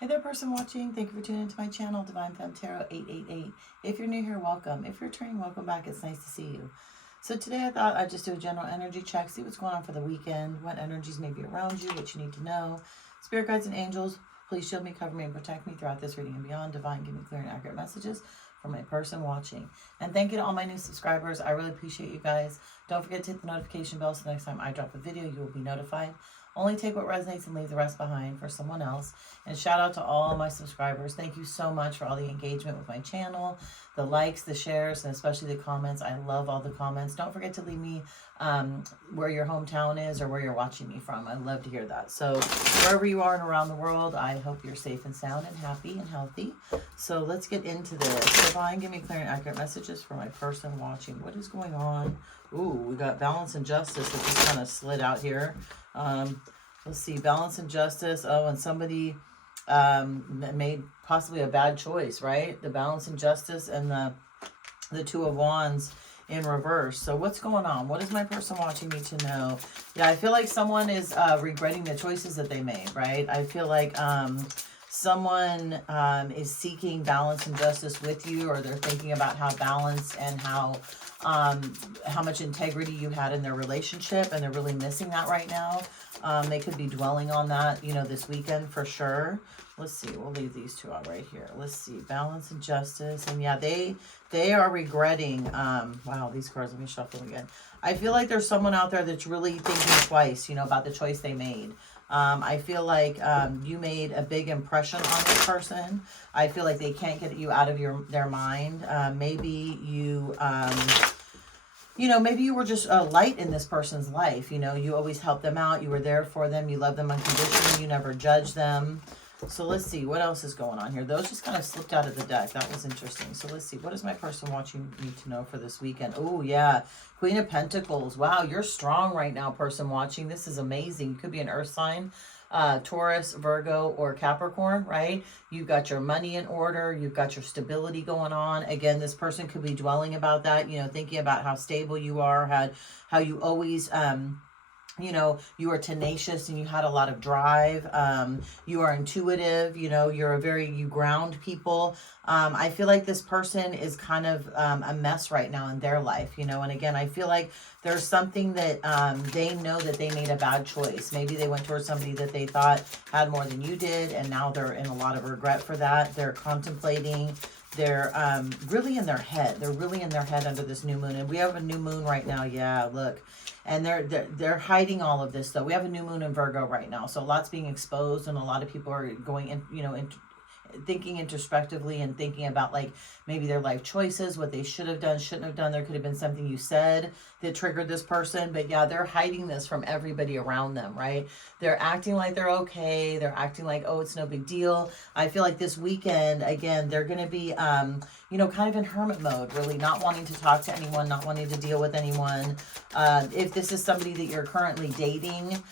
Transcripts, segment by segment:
Hey there, person watching. Thank you for tuning into my channel, Divine Femme Tarot 888. If you're new here, welcome. If you're returning, welcome back. It's nice to see you. So today I thought I'd just do a general energy check, see what's going on for the weekend, what energies may be around you, what you need to know. Spirit guides and angels, please shield me, cover me, and protect me throughout this reading and beyond. Divine, give me clear and accurate messages for my person watching. And thank you to all my new subscribers. I really appreciate you guys. Don't forget to hit the notification bell so the next time I drop a video, you will be notified. Only take what resonates and leave the rest behind for someone else. And shout out to all my subscribers. Thank you so much for all the engagement with my channel, the likes, the shares, and especially the comments. I love all the comments. Don't forget to leave me where your hometown is or where you're watching me from. I'd love to hear that. So wherever you are and around the world, I hope you're safe and sound and happy and healthy. So let's get into this. Divine, give me clear and accurate messages for my person watching. What is going on? Ooh, we got balance and justice that just kind of slid out here. Let's see, balance and justice. Oh, and somebody made possibly a bad choice, right? The balance and justice and the Two of Wands in reverse. So what's going on? What is my person watching need to know? Yeah, I feel like someone is regretting the choices that they made, right? I feel like someone is seeking balance and justice with you, or they're thinking about how balance and how much integrity you had in their relationship, and they're really missing that right now. They could be dwelling on that, you know, this weekend for sure. Let's see, we'll leave these two out right here. Let's see, balance and justice. And yeah, they are regretting, wow, these cards, let me shuffle them again. I feel like there's someone out there that's really thinking twice, you know, about the choice they made. I feel like you made a big impression on this person. I feel like they can't get you out of their mind. Maybe you... you know, maybe you were just a light in this person's life. You know, you always helped them out. You were there for them. You loved them unconditionally. You never judged them. So let's see. What else is going on here? Those just kind of slipped out of the deck. That was interesting. So let's see. What does my person watching need to know for this weekend? Oh, yeah. Queen of Pentacles. Wow, you're strong right now, person watching. This is amazing. You could be an earth sign. Taurus, Virgo, or Capricorn, right? You've got your money in order. You've got your stability going on. Again, this person could be dwelling about that, you know, thinking about how stable you are, how you always, you know, you are tenacious and you had a lot of drive. You are intuitive, you know, you ground people. I feel like this person is kind of a mess right now in their life, you know, and again, I feel like there's something that they know that they made a bad choice. Maybe they went towards somebody that they thought had more than you did, and now they're in a lot of regret for that. They're contemplating. They're really in their head. They're really in their head under this new moon. And we have a new moon right now. Yeah, look. And they're hiding all of this, though. We have a new moon in Virgo right now. So a lot's being exposed, and a lot of people are going in, you know, thinking introspectively and thinking about like maybe their life choices, what they should have done, shouldn't have done. There could have been something you said that triggered this person, but yeah, they're hiding this from everybody around them, right? They're acting like they're okay. They're acting like, oh, it's no big deal. I feel like this weekend, again, they're going to be, you know, kind of in hermit mode, really not wanting to talk to anyone, not wanting to deal with anyone. If this is somebody that you're currently dating,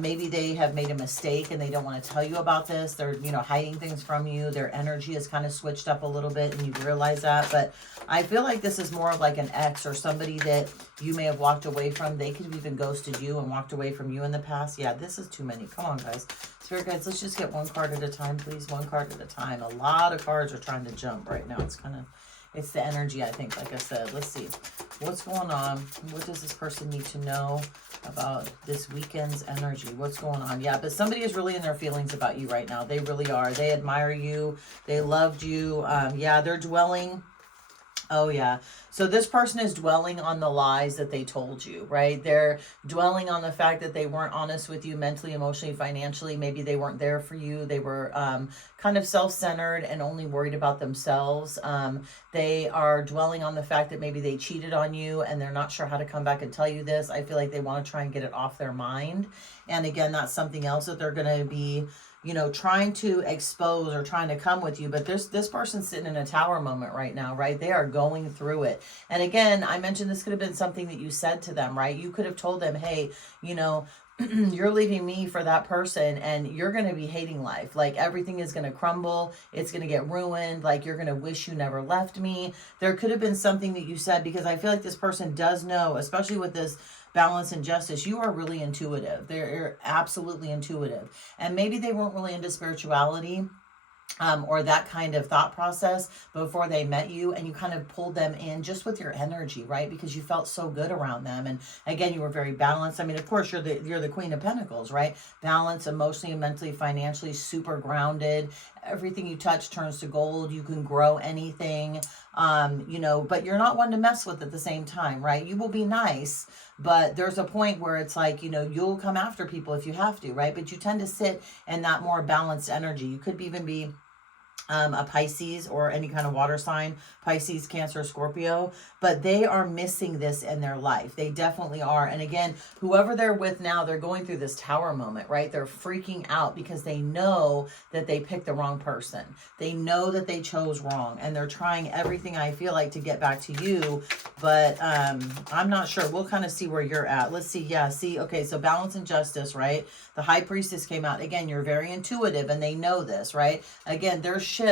maybe they have made a mistake and they don't want to tell you about this. They're, you know, hiding things from you. Their energy is kind of switched up a little bit, and you realize that. But I feel like this is more of like an ex or somebody that you may have walked away from. They could have even ghosted you and walked away from you in the past. Yeah, this is too many. Come on, guys. Spirit guides, let's just get one card at a time, please. One card at a time. A lot of cards are trying to jump right now. It's the energy, I think, like I said. Let's see. What's going on? What does this person need to know about this weekend's energy? What's going on? Yeah, but somebody is really in their feelings about you right now. They really are. They admire you. They loved you. Yeah, they're dwelling. Oh, yeah. So this person is dwelling on the lies that they told you, right? They're dwelling on the fact that they weren't honest with you mentally, emotionally, financially. Maybe they weren't there for you. They were kind of self-centered and only worried about themselves. They are dwelling on the fact that maybe they cheated on you and they're not sure how to come back and tell you this. I feel like they want to try and get it off their mind. And again, that's something else that they're going to be, you know, trying to expose or trying to come with you. But this person's sitting in a tower moment right now, right? They are going through it. And again, I mentioned this could have been something that you said to them, right? You could have told them, hey, you know, you're leaving me for that person and you're going to be hating life. Like everything is going to crumble. It's going to get ruined. Like you're going to wish you never left me. There could have been something that you said, because I feel like this person does know, especially with this balance and justice, you are really intuitive. They're absolutely intuitive. And maybe they weren't really into spirituality. or that kind of thought process before they met you, and you kind of pulled them in just with your energy, right? Because you felt so good around them, and again, you were very balanced. I mean, of course, you're the Queen of Pentacles, right? Balanced emotionally, mentally, financially, super grounded. Everything you touch turns to gold. You can grow anything, you know, but you're not one to mess with at the same time, right? You will be nice, but there's a point where it's like, you know, you'll come after people if you have to, right? But you tend to sit in that more balanced energy. You could even be a Pisces or any kind of water sign, Pisces, Cancer, Scorpio, but they are missing this in their life. They definitely are. And again, whoever they're with now, they're going through this tower moment, right? They're freaking out because they know that they picked the wrong person. They know that they chose wrong, and they're trying everything, I feel like, to get back to you, but I'm not sure. We'll kind of see where you're at. Let's see. Yeah, see, okay, so balance and justice, right? The High Priestess came out. Again, you're very intuitive, and they know this, right? Again, their ships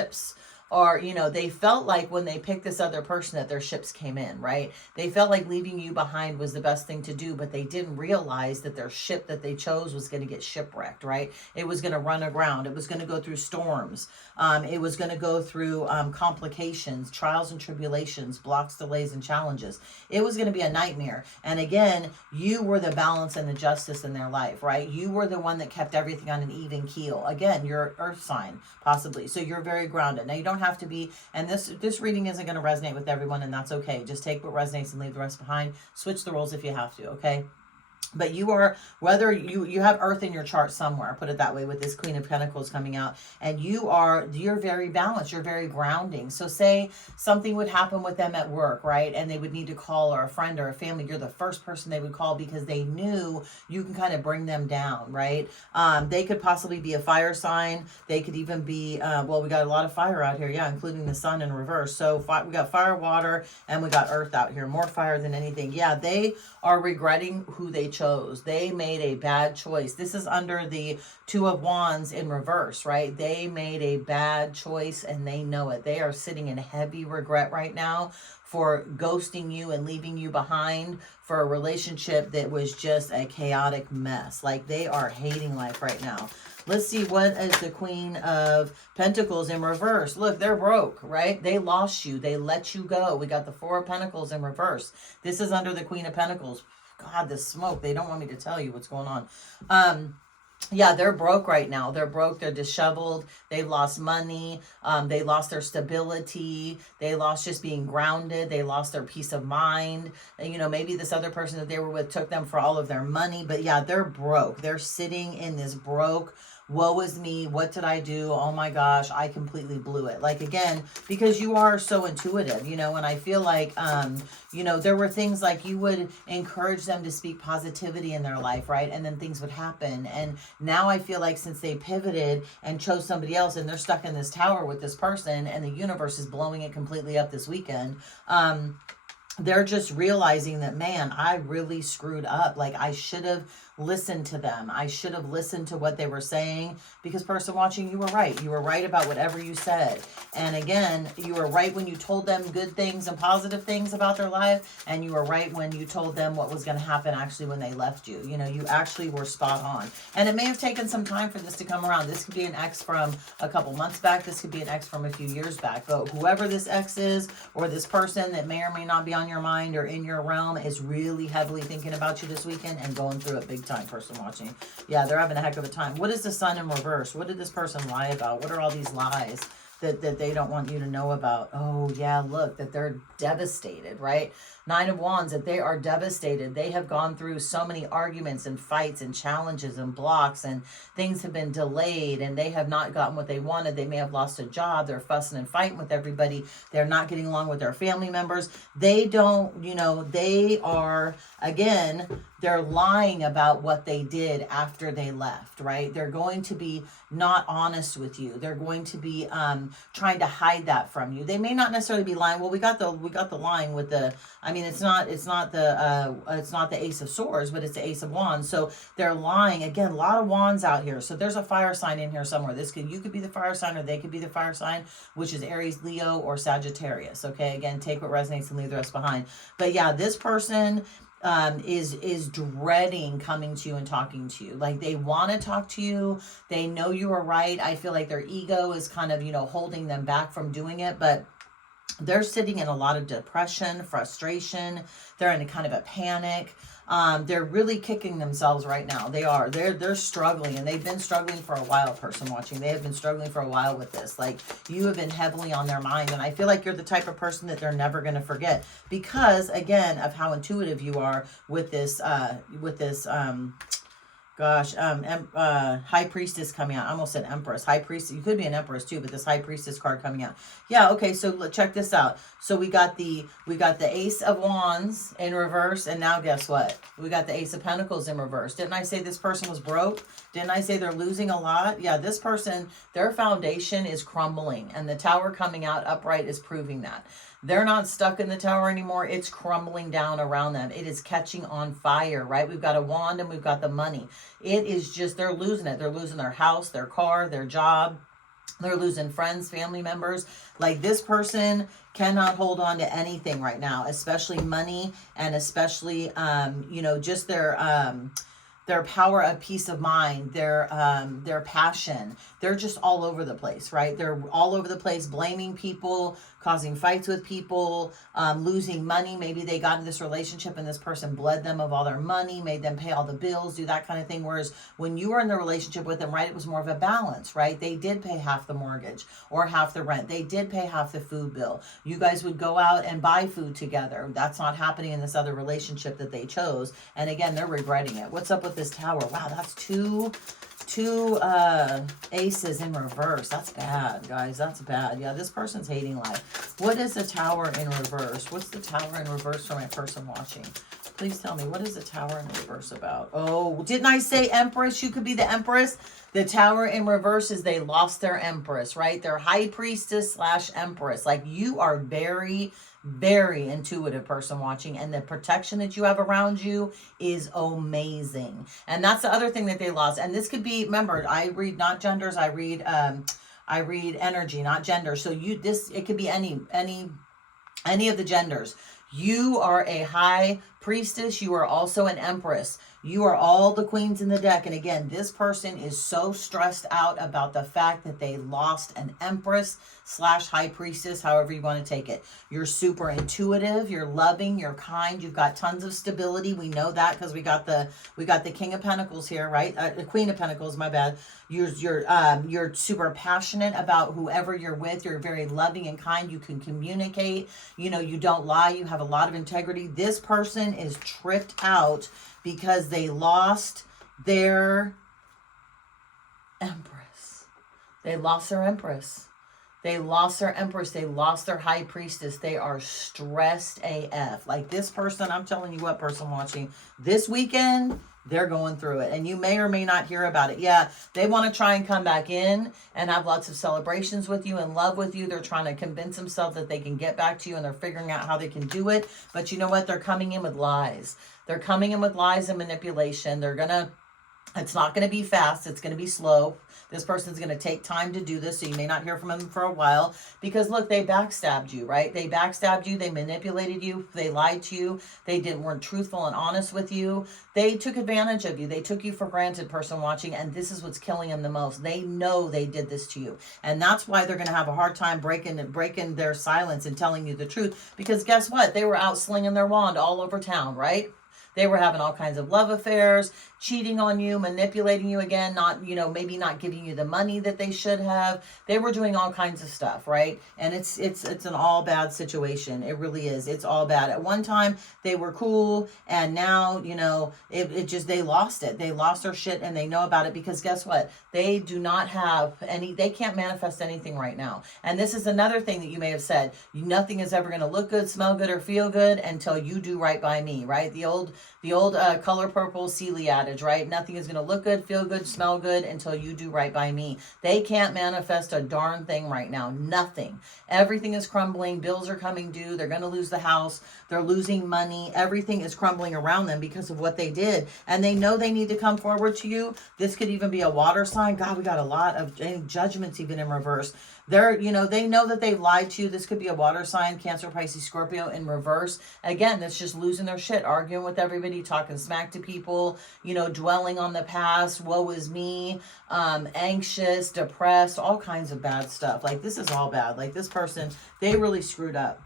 are, you know, they felt like when they picked this other person that their ships came in, right? They felt like leaving you behind was the best thing to do, but they didn't realize that their ship that they chose was going to get shipwrecked, right? It was going to run aground. It was going to go through storms. It was going to go through complications, trials and tribulations, blocks, delays, and challenges. It was going to be a nightmare. And again, you were the balance and the justice in their life, right? You were the one that kept everything on an even keel. Again, you're earth sign, possibly. So you're very grounded. Now, you don't have to be, and this reading isn't going to resonate with everyone, and that's okay. Just take what resonates and leave the rest behind. Switch the roles if you have to, okay? But you are, whether you have earth in your chart somewhere, put it that way, with this Queen of Pentacles coming out, and you're very balanced, you're very grounding. So say something would happen with them at work, right? And they would need to call, or a friend or a family, you're the first person they would call because they knew you can kind of bring them down, right? They could possibly be a fire sign. They could even be, well, we got a lot of fire out here, yeah, including the sun in reverse. So we got fire, water, and we got earth out here, more fire than anything. Yeah, they are regretting who they chose. They made a bad choice. This is under the Two of Wands in reverse, right? They made a bad choice and they know it. They are sitting in heavy regret right now for ghosting you and leaving you behind for a relationship that was just a chaotic mess. Like, they are hating life right now. Let's see, what is the Queen of Pentacles in reverse? Look, they're broke, right? They lost you. They let you go. We got the Four of Pentacles in reverse. This is under the Queen of Pentacles. God, the smoke. They don't want me to tell you what's going on. Yeah, they're broke right now. They're broke. They're disheveled. They've lost money. They lost their stability. They lost just being grounded. They lost their peace of mind. And, you know, maybe this other person that they were with took them for all of their money. But yeah, they're broke. They're sitting in this broke, woe is me, what did I do? Oh my gosh, I completely blew it. Like, again, because you are so intuitive, you know, and I feel like, you know, there were things like you would encourage them to speak positivity in their life, right? And then things would happen. And now I feel like since they pivoted and chose somebody else and they're stuck in this tower with this person and the universe is blowing it completely up this weekend, they're just realizing that, man, I really screwed up. Like, I should have listened to them. I should have listened to what they were saying, because person watching, you were right. You were right about whatever you said. And again, you were right when you told them good things and positive things about their life. And you were right when you told them what was going to happen actually when they left you. You know, you actually were spot on. And it may have taken some time for this to come around. This could be an ex from a couple months back. This could be an ex from a few years back. But whoever this ex is, or this person that may or may not be on your mind or in your realm, is really heavily thinking about you this weekend and going through it big time. Person watching, yeah, they're having a heck of a time. What is the Sun in reverse? What did this person lie about? What are all these lies that they don't want you to know about? Oh yeah, look, that they're devastated, right? Nine of Wands, that they are devastated. They have gone through so many arguments and fights and challenges and blocks, and things have been delayed, and they have not gotten what they wanted. They may have lost a job. They're fussing and fighting with everybody. They're not getting along with their family members. They don't, you know, they are, again, they're lying about what they did after they left, right? They're going to be not honest with you. They're going to be trying to hide that from you. They may not necessarily be lying. Well, we got the line with the, I mean, it's not the Ace of Swords, but it's the Ace of Wands. So they're lying. Again, a lot of wands out here. So there's a fire sign in here somewhere. You could be the fire sign, or they could be the fire sign, which is Aries, Leo, or Sagittarius. Okay, again, take what resonates and leave the rest behind. But yeah, this person is dreading coming to you and talking to you. Like they want to talk to you. They know you are right. I feel like their ego is kind of, holding them back from doing it, but they're sitting in a lot of depression, frustration. They're in a kind of a panic. They're really kicking themselves right now. They are. They're struggling, and they've been struggling for a while, person watching. They have been struggling for a while with this. Like, you have been heavily on their mind, and I feel like you're the type of person that they're never going to forget because, again, of how intuitive you are with this, high priestess coming out. I almost said empress. High priestess. You could be an empress too, but this high priestess card coming out. Yeah. Okay. So check this out. So we got the ace of wands in reverse, and now guess what? We got the ace of pentacles in reverse. Didn't I say this person was broke? Didn't I say they're losing a lot? Yeah. This person, their foundation is crumbling, and the tower coming out upright is proving that. They're not stuck in the tower anymore. It's crumbling down around them. It is catching on fire, right? We've got a wand and we've got the money. It is just, they're losing it. They're losing their house, their car, their job. They're losing friends, family members. Like, this person cannot hold on to anything right now, especially money, and especially, just their power of peace of mind, their passion. They're just all over the place, right? They're all over the place, blaming people, causing fights with people, losing money. Maybe they got in this relationship and this person bled them of all their money, made them pay all the bills, do that kind of thing. Whereas when you were in the relationship with them, right, it was more of a balance, right? They did pay half the mortgage or half the rent. They did pay half the food bill. You guys would go out and buy food together. That's not happening in this other relationship that they chose. And again, they're regretting it. What's up with this tower? Wow, that's two aces in reverse. That's bad, guys. That's bad. Yeah, this person's hating life. What is the tower in reverse? What's the tower in reverse for my person watching? Please tell me, what is the tower in reverse about? Oh, didn't I say empress? You could be the empress. The tower in reverse is they lost their empress, right? Their high priestess / empress. Like, you are very, very intuitive, person watching, and the protection that you have around you is amazing. And that's the other thing that they lost. And this could be, remember, I read not genders, I read energy, not gender. So it could be any of the genders. You are a high priestess. You are also an empress. You are all the queens in the deck. And again, this person is so stressed out about the fact that they lost an empress / high priestess, however you want to take it. You're super intuitive. You're loving. You're kind. You've got tons of stability. We know that because we got the King of Pentacles here, right? The Queen of Pentacles, my bad. You're super passionate about whoever you're with. You're very loving and kind. You can communicate. You don't lie. You have a lot of integrity. This person is tripped out because they lost their empress. They lost their empress. They lost their empress. They lost their high priestess. They are stressed AF. Like, this person, I'm telling you what, person watching, this weekend, they're going through it. And you may or may not hear about it. Yeah, they want to try and come back in and have lots of celebrations with you and love with you. They're trying to convince themselves that they can get back to you, and they're figuring out how they can do it. But you know what? They're coming in with lies. They're coming in with lies and manipulation. It's not going to be fast. It's going to be slow. This person's going to take time to do this, so you may not hear from them for a while. Because, look, they backstabbed you, right? They backstabbed you. They manipulated you. They lied to you. They weren't truthful and honest with you. They took advantage of you. They took you for granted, person watching, and this is what's killing them the most. They know they did this to you. And that's why they're going to have a hard time breaking their silence and telling you the truth. Because guess what? They were out slinging their wand all over town, right? They were having all kinds of love affairs, cheating on you, manipulating you again, maybe not giving you the money that they should have. They were doing all kinds of stuff, right? And it's an all bad situation. It really is. It's all bad. At one time, they were cool, and now, they lost it. They lost their shit, and they know about it because guess what? They do not have they can't manifest anything right now. And this is another thing that you may have said. Nothing is ever going to look good, smell good, or feel good until you do right by me, right? The old color purple Sealy adage, right? Nothing is going to look good, feel good, smell good until you do right by me. They can't manifest a darn thing right now. Nothing. Everything is crumbling. Bills are coming due. They're going to lose the house. They're losing money. Everything is crumbling around them because of what they did. And they know they need to come forward to you. This could even be a water sign. God, we got a lot of judgments even in reverse. They know that they lied to you. This could be a water sign, Cancer, Pisces, Scorpio in reverse. Again, that's just losing their shit, arguing with everyone. everybody, talking smack to people, you know, dwelling on the past, woe is me, anxious, depressed, all kinds of bad stuff. Like, this is all bad. Like, this person, they really screwed up.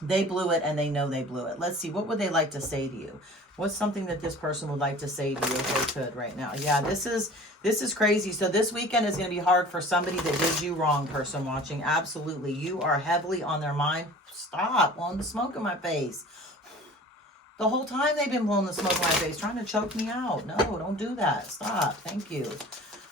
They blew it, and they know they blew it. Let's see, what would they like to say to you? What's something that this person would like to say to you if they could right now? Yeah, this is crazy. So this weekend is going to be hard for somebody that did you wrong, person watching. Absolutely. You are heavily on their mind. Stop blowing the smoke in my face. The whole time they've been blowing the smoke in my face, trying to choke me out. No, don't do that. Stop. Thank you.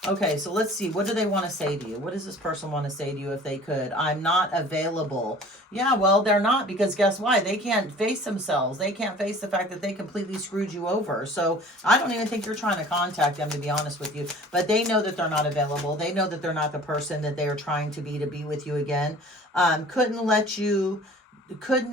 Okay, so let's see. What do they want to say to you? What does this person want to say to you if they could? I'm not available. Yeah, well, they're not, because guess why? They can't face themselves. They can't face the fact that they completely screwed you over. So I don't even think you're trying to contact them, to be honest with you. But they know that they're not available. They know that they're not the person that they are trying to be with you again. Couldn't let you get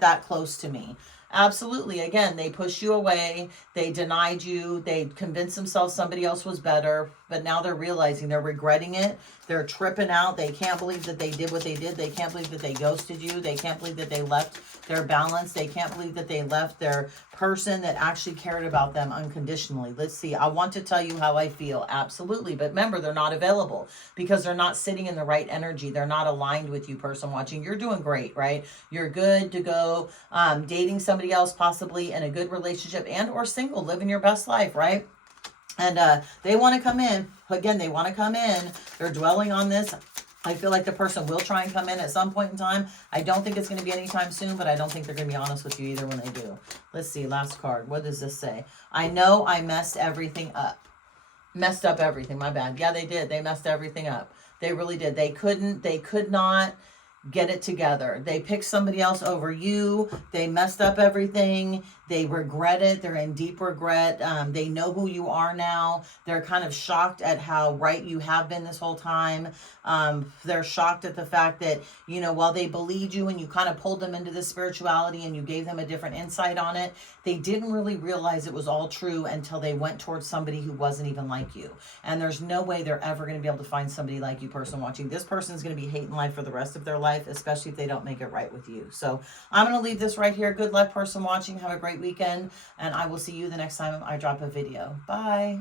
that close to me. Absolutely. Again, they pushed you away. They denied you. They convinced themselves somebody else was better. But now they're realizing, they're regretting it. They're tripping out. They can't believe that they did what they did. They can't believe that they ghosted you. They can't believe that they left their balance. They can't believe that they left their person that actually cared about them unconditionally. Let's see. I want to tell you how I feel. Absolutely. But remember, they're not available because they're not sitting in the right energy. They're not aligned with you, person watching. You're doing great, right? You're good to go, dating somebody else, possibly in a good relationship, and or single, living your best life, right? And they want to come in. Again, they want to come in. They're dwelling on this. I feel like the person will try and come in at some point in time. I don't think it's going to be anytime soon, but I don't think they're going to be honest with you either when they do. Let's see. Last card. What does this say? I know I messed everything up. Messed up everything. My bad. Yeah, they did. They messed everything up. They really did. They could not get it together. They picked somebody else over you. They messed up everything. They regret it. They're in deep regret. They know who you are now. They're kind of shocked at how right you have been this whole time. They're shocked at the fact that, you know, while they believed you and you kind of pulled them into this spirituality and you gave them a different insight on it, they didn't really realize it was all true until they went towards somebody who wasn't even like you. And there's no way they're ever going to be able to find somebody like you, person watching. This person's going to be hating life for the rest of their life, especially if they don't make it right with you. So I'm going to leave this right here. Good luck, person watching. Have a great weekend, and I will see you the next time I drop a video. Bye.